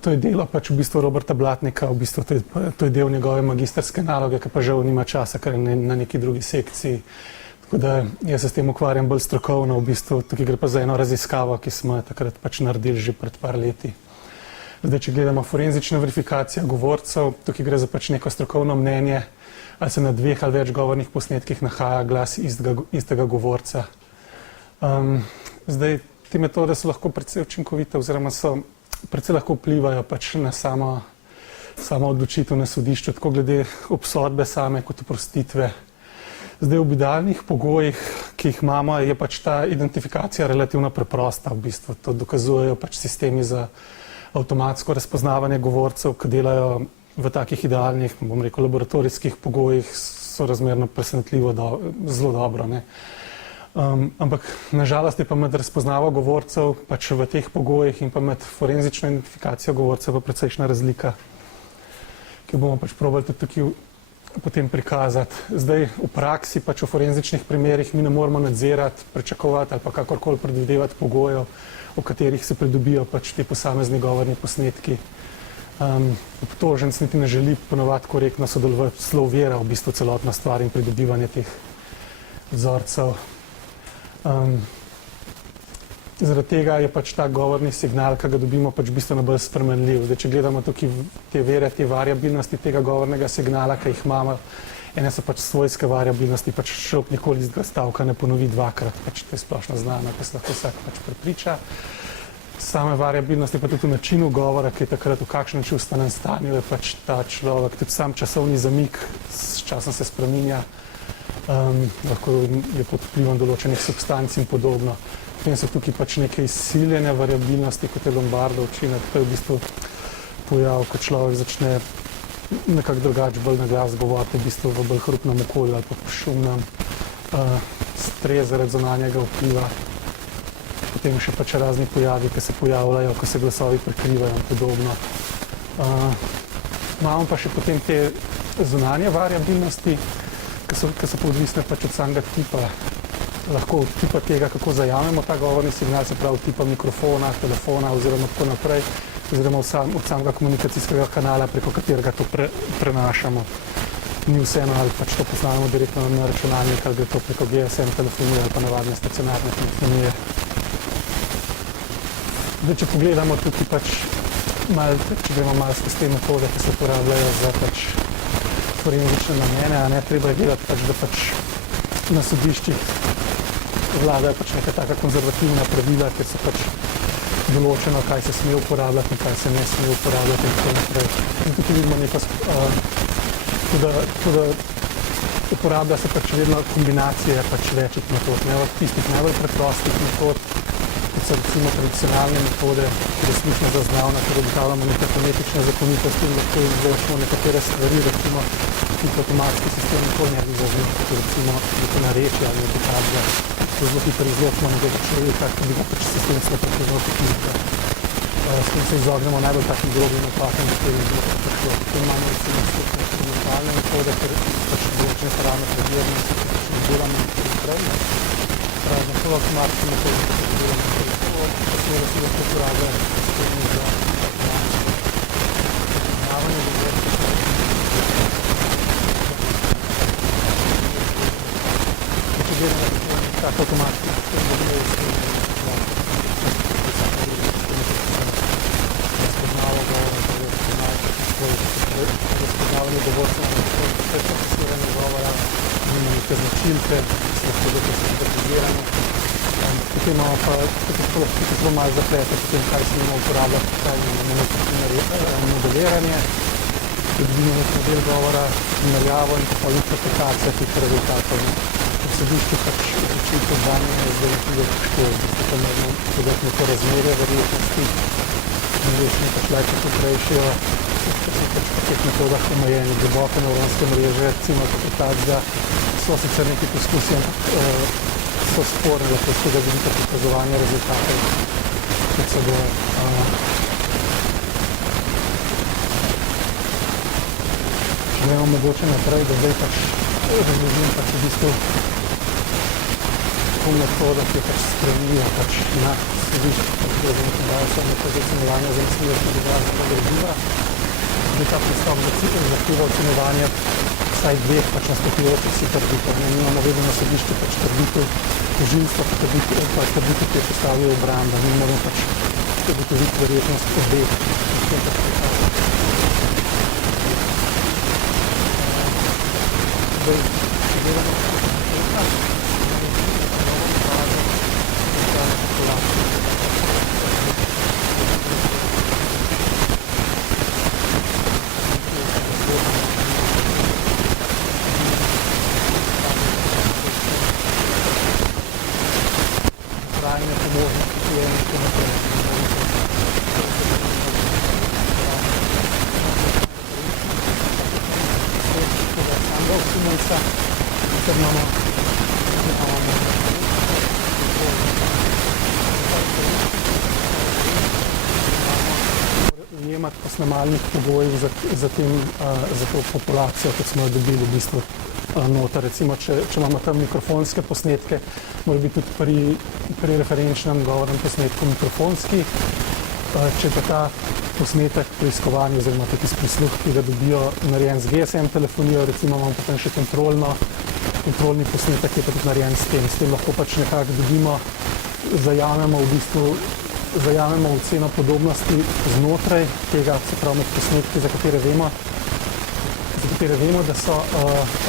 to je delo pač v bistvu Roberta Blatnika, v bistvu to je del njegove magistrske naloge, ki pa žal nima časa, ker je na neki drugi sekciji. Tako da jaz se s tem ukvarjam bolj strokovno, v bistvu tukaj gre pa za eno raziskavo, ki smo jo takrat pač naredili že pred par leti. Zdaj, če gledamo forenzično verifikacijo govorcev, tukaj gre za pač neko strokovno mnenje, ali se na 2 ali več govornih posnetkih nahaja glas istega govorca. Zdaj, te metode so lahko precej učinkovite oziroma so precej lahko vplivajo pač na samo odločitev na sodišču, tako glede obsodbe same kot oprostitve. Zdaj, v idealnih pogojih, ki jih imamo, je pač ta identifikacija relativno preprosta v bistvu. To dokazujejo pač sistemi za avtomatsko razpoznavanje govorcev, ki delajo v takih idealnih, bom rekel, laboratorijskih pogojih, so razmerno presenetljivo zelo dobro, ne. Ampak nažalost je pa med razpoznavo govorcev pač v teh pogojih in pa med forenzično identifikacijo govorcev pa precejšnja razlika, ki bomo pač probali tudi tukaj potem prikazati. Zdaj, v praksi pač v forenzičnih primerih mi ne moramo nadzirati, pričakovati ali pa kakorkoli predvidevati pogojev, v katerih se pridobijo pač te posamezni govorni posnetki. Obtoženec niti ne želi ponovadi korektno sodelovati, zelo ovira v bistvu celotno stvar in pridobivanje teh vzorcev. Zaradi tega je pač ta govorni signal, ki ga dobimo, pač bistveno bolj spremenljiv. Zdaj, če gledamo tukaj te variabilnosti tega govornega signala, ki jih imamo, ene so pač svojske variabilnosti, pač človek nikoli istega stavka ne ponovi dvakrat, pač to je splošno znano, ki se lahko vsak pač prepriča. Same variabilnosti pa tudi v načinu govora, ki je takrat v kakšnem čustvenem stanju, je pač ta človek, tudi sam časovni zamik s časom se spreminja, lahko je pod vplivom določenih substanc in podobno. Potem so tukaj pač neke izsiljene variabilnosti, kot je Lombardov učinek, to je v bistvu pojav, ko človek začne nekako drugače bolj na glas govoriti, v bistvu v bolj hrupnem okolju ali pa po šumnem, stres zaradi zunanjega vpliva. Potem še pač razni pojavi, ki se pojavljajo, ko se glasovi prekrivajo in podobno. Imamo pa še potem te zunanje variabilnosti, ki so pa odvisne pač od samega tipa. Lahko od tipa tega, kako zajamemo ta govorni signal, se pravi od tipa mikrofona, telefona oziroma tako naprej, oziroma od samega komunikacijskega kanala, preko katerega to prenašamo. Ni vseeno, ali pač to poznamo direktno na računalnik, ali gre to preko GSM telefonije ali pa navadne stacionarne telefonije. Zdaj, če pogledamo tukaj pač če gremo malo skozi te metode, ki se uporabljajo za pač forenzične namene, treba je gledati pač, da pač na sodiščih vladajo pač neka taka konzervativna pravila, ker so pač določeno, kaj se sme uporabljati in kaj se ne sme uporabljati in tako naprej. In tukaj vidimo neko, da uporablja se pač vedno kombinacije pač večjih metod, ne od tistih najbolj preprostih metod, kot so recimo tradicionalne metode, ki resnično zaznavno, ker ugotavljamo neke fonetične zakonitosti in lahko izločimo nekatere stvari, recimo tudi avtomatski sistem nikoli ne bi zaznal, kot recimo neko narečje ali nekaj takega. To zelo hitro izločimo nekega človeka, ki bi ga pač sistemsko prepoznal kot tujca. S tem se izognemo najbolj takim drobnim napakam, v katerih bi lahko prišlo. Potem imamo recimo skupne eksperimentalne metode, ker pač določene parametre izmerimo in se pač izdelamo in tako naprej. Razne polautomatske metode, ki se delamo in tako, kasneje se lahko uporabljajo skupni za poznavanje govorcev. Če gledamo tak avtomatski sistem, da bi razpoznalo govora, razpoznavanje govorcev na vse procesiranje govora, imamo neke značilke, ki se lahko desintetiziramo. Potem imamo pa tukaj zelo malo zaplete s tem, kaj smemo uporabljati, kaj imamo modeliranje, ki dobimo nek model govora, primerjavo in pa interpretacija teh rezultatov. V sodišču pač odločitev danje je zdaj tudi upoštevajo, da pa moramo podati neko razmerje verjetnosti, in pač lajko potrejšijo, ker so pač po teh metodah omejeni globoke nevronske mreže, recimo tako tak, da so sicer neki poskusi, ampak so sporne, lahko z tega vidite prikazovanje rezultatov, kot se bo. Če gremo mogoče naprej, da zdaj pač razložim pač v bistvu to metodo, ki jo pač spremenijo pač na sodišču, ki je zakonodaja za ocenjevanje zanesljivosti geografskega gradiva. Zdaj ta pristop zahteva ocenjevanje vsaj dveh pač nastopajočih si trditev. Mi imamo vedno na sodišču pač trditev tožilstva, pa trditev, ki jo postavijo obramba. Mi moramo pač ugotoviti verjetnost obeh. Zdaj, če gledamo trajne pomožnosti, ki je nekaj naprej. Sandra Simonsa, ker imamo ujemati po snemalnih pogojih za to populacijo, kot smo jo dobili v bistvu noter. Recimo, če imamo tam mikrofonske posnetke, mora biti tudi pri referenčnem govornem posnetku mikrofonski. Če pa ta posnetek preiskovanja oziroma taki prisluh, ki ga dobijo narejen z GSM telefonijo, recimo imamo potem še kontrolni posnetek, ki je pa tudi narejen s tem. S tem lahko pač nekako dobimo, zajamemo oceno podobnosti znotraj tega, se pravi med posnetki, za katere vemo, da so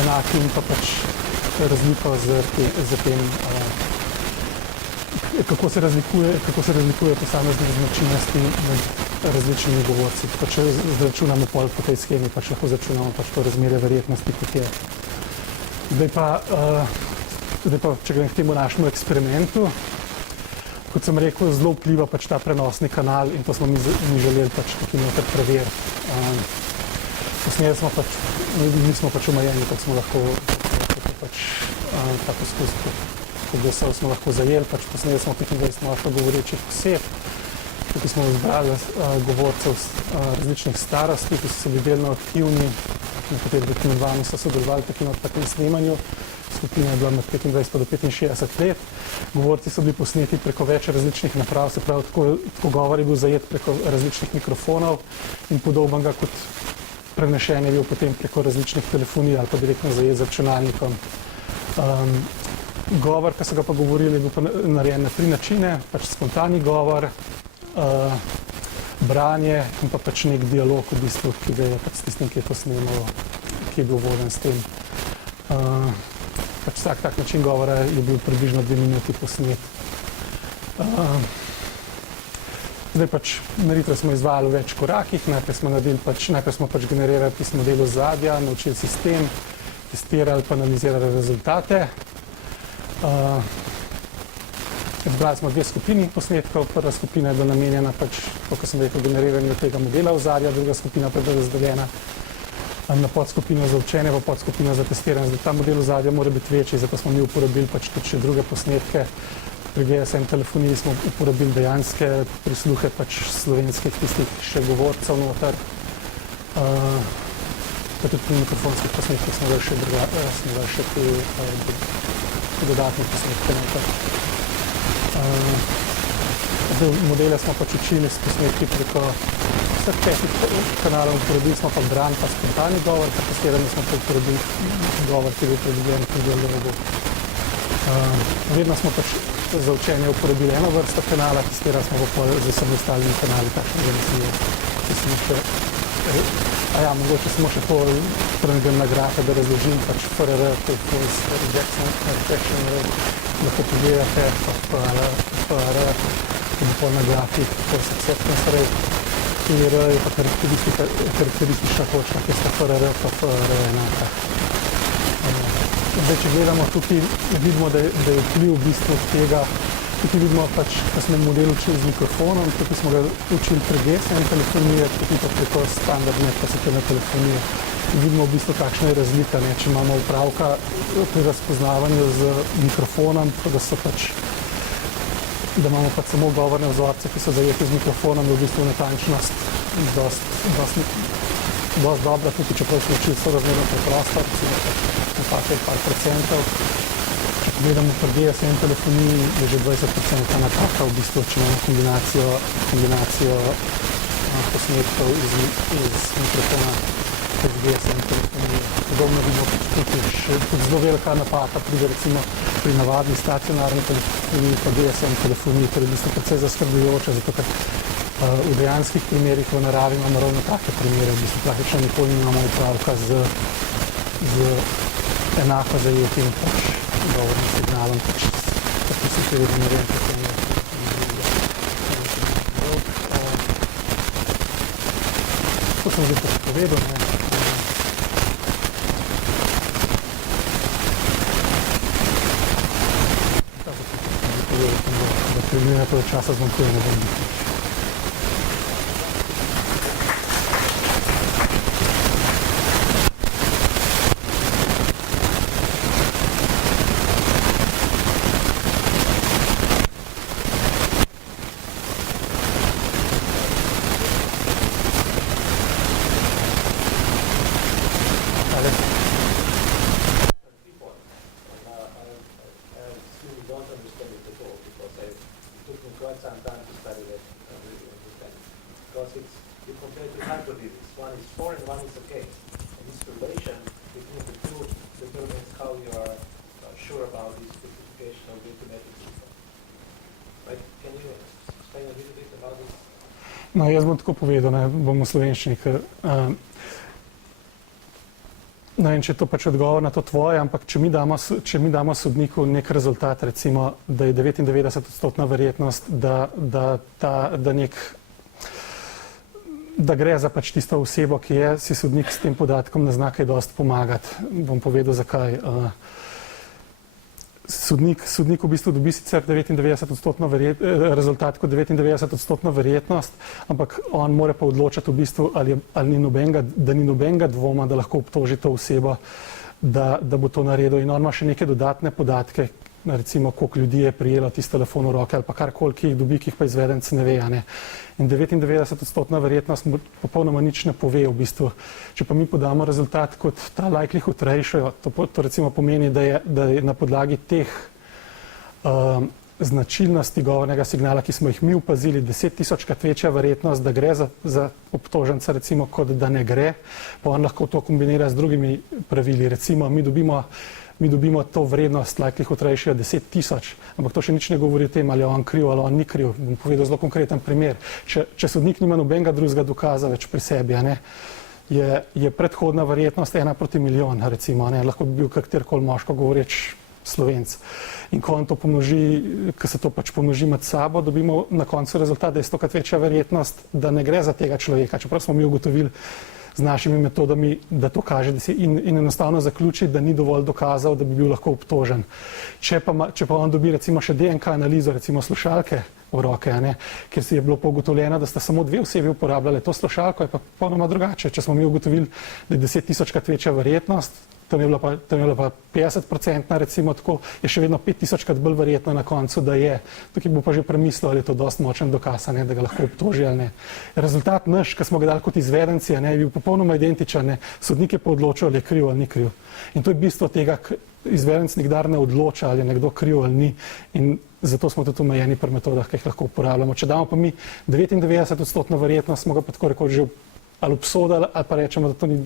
enaki in pa pač razliko z tem, kako se razlikuje posamezne značilnosti med različnimi govorci. Pa če zračunamo pol po tej schemi, pač lahko zračunamo pač to razmerje verjetnosti, kot je. Zdaj pa, če grem k temu našemu eksperimentu, kot sem rekel, zelo vpliva pač ta prenosni kanal in to smo mi želeli pač tukaj noter preveriti. Posneli smo pač, nismo pač omejeni, tako smo lahko pač ta poskus glasov smo lahko zajeli, pač posneli smo 25 moško govorečih oseb. Tukaj smo izbrali govorcev različnih starosti, ki so bili delno aktivni, nekateri med vami so sodelovali v takem snemanju. Skupina je bila med 25 do 65 let. Govorci so bili posneti preko več različnih naprav, se pravi, tako govor je bil zajet preko različnih mikrofonov in podobnega kot prenešen je bil potem preko različnih telefonij ali pa direktno zajet z računalnikom. Govor, ki so ga pa govorili, je bil pa narejen na 3 načine, pač spontani govor, branje in pa pač nek dialog v bistvu, ki ga je pač s tistim, ki je to snemal, ki je bil voden s tem. Pač vsak tak način govora je bil približno 2 minuti posnet. Zdaj pač meritve smo izvajali v več korakih, najprej smo pač generirali tisti model ozadja, naučili sistem, testirali pa analizirali rezultate. Izbrali smo 2 skupini posnetkov, prva skupina je bila namenjena pač, kot sem rekel, generiranju tega modela ozadja, druga skupina pa je bila razdeljena na podskupino za učenje, pa podskupino za testiranje. Zdaj ta model ozadja mora biti večji, zato smo mi uporabili pač tudi še druge posnetke. Pri GSM telefoniji smo uporabili dejanske prisluhe pač slovenskih tistih še govorcev noter. Pa tudi pri mikrofonskih posnetkih smo dali še te dodatne posnetke noter. Modele smo pač učili s posnetki preko vseh 5 kanalov, uporabili smo pa bran, pa spontani govor, pa testirali smo pa uporabili govor, ki je bil predobljen pri dialogu. Vedno smo pač za učenje uporabili eno vrsto kanala, testirali smo pa z vsemi ostalimi kanali, kakšne zanesljivosti. Mogoče samo še to preden nagrade, da razložim pač FRR, to je False Rejection Rate, lahko pogledate, pa FRR, tudi pol na grafih, False Acceptance Rate, IR je pa karakteristična točka, ki sta FRR pa FR enaka. Zdaj, če gledamo tukaj, vidimo, da je vpliv v bistvu tega, tukaj vidimo pač, ko smo model učili z mikrofonom, tukaj smo ga učili prek GSM telefonije, tukaj pa preko standardne pasivne telefonije. Vidimo v bistvu, kakšna je razlika, ne? Če imamo opravka pri razpoznavanju z mikrofonom, da imamo pač samo govorne vzorce, ki so zajeti z mikrofonom, je v bistvu natančnost dosti dobra, tudi čeprav smo učili sorazmerno preprosto, recimo napaka je par procentov. Če gledamo pri DSM telefoniji, je že 20% napaka, v bistvu, če imamo kombinacijo posnetkov iz mikrofona prek DSM telefonije. Podobno vidimo tudi zelo velika napaka pride recimo pri navadni stacionarni telefoniji pa DSM telefoniji, torej v bistvu precej zaskrbljujoče, zato ker v dejanskih primerih v naravi imamo ravno take primere, v bistvu praktično nikoli nimamo opravka z enako zajetim govornim signalom, tako si seveda ne vem, kako je to sem že povedal, ne. Tako sem že povedal, da približno toliko časa zmanjkuje, ne bom nič. No, jaz bom tako povedal, ne, bom v slovenščini, ker ne vem, če je to pač odgovor na to tvoje, ampak če mi damo sodniku nek rezultat, recimo, da je 99% verjetnost, da gre za pač tisto osebo, ki je, si sodnik s tem podatkom ne zna kaj dosti pomagati. Bom povedal, zakaj. Sodnik v bistvu dobi sicer 99% rezultat kot 99% verjetnost, ampak on mora pa odločati v bistvu, da ni nobenega dvoma, da lahko obtoži to osebo, da bo to naredil. In on ima še neke dodatne podatke, recimo koliko ljudi je prijelo tisti telefon v roke ali pa karkoli, ki jih dobi, ki jih pa izvedenec ne ve. Ne? In 99% verjetnost mu popolnoma nič ne pove v bistvu. Če pa mi podamo rezultat kot ta likelihood ratio, to recimo pomeni, da je na podlagi teh značilnosti govornega signala, ki smo jih mi opazili, 10.000-krat večja verjetnost, da gre za obtoženca, recimo, kot da ne gre, pa on lahko to kombinira z drugimi pravili. Recimo, mi dobimo to vrednost likelihood ratio 10.000, ampak to še nič ne govori o tem, ali je on kriv ali on ni kriv. Bom povedal zelo konkreten primer. Če sodnik nima nobenega drugega dokaza več pri sebi, je predhodna verjetnost 1:1.000.000, recimo, lahko bi bil katerikoli moško govoreč Slovenc. In ko on to pomnoži, ko se to pač pomnoži med sabo, dobimo na koncu rezultat, da je 100-krat večja verjetnost, da ne gre za tega človeka, čeprav smo mi ugotovili z našimi metodami, da to kaže, da si in enostavno zaključi, da ni dovolj dokazal, da bi bil lahko obtožen. Če pa on dobi recimo še DNK analizo, recimo slušalke v roke, ker si je bilo ugotovljeno, da sta samo 2 osebi uporabljale to slušalko, je pa popolnoma drugače. Če smo mi ugotovili, da je 10.000-krat večja verjetnost, tam je bila pa 50%, recimo tako, je še vedno 5.000-krat bolj verjetno na koncu, da je. Tukaj bo pa že premislil, ali je to dosti močen dokaz, da ga lahko obtoži ali ne. Rezultat naš, ki smo ga dali kot izvedenci, je bil popolnoma identičen, sodnik je pa odločil, ali je kriv ali ni kriv. In to je bistvo tega, izvedenec nikdar ne odloča, ali je nekdo kriv ali ni. In zato smo tudi omejeni pri metodah, ki jih lahko uporabljamo. Če damo pa mi 99% verjetnost, smo ga pa tako rekoč že ali obsodili, ali pa rečemo, da to ni